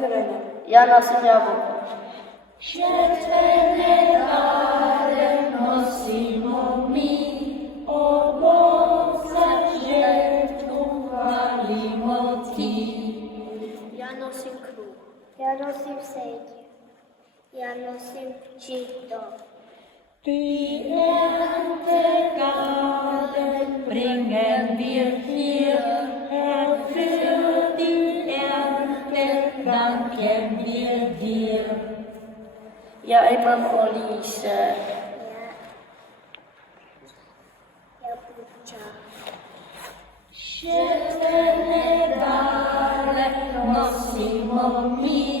zeleně. Já nosím jablko. Červené dárek nosimo my, ovoce žetvu chválimo ti. Já nosím kruh. Já nosím seď. Já nosím žito. Die Erntegaben bringen wir hier, für die Ernte danken wir dir. Já i mám olíše. Jablůčka. Červené dárek nosimo my,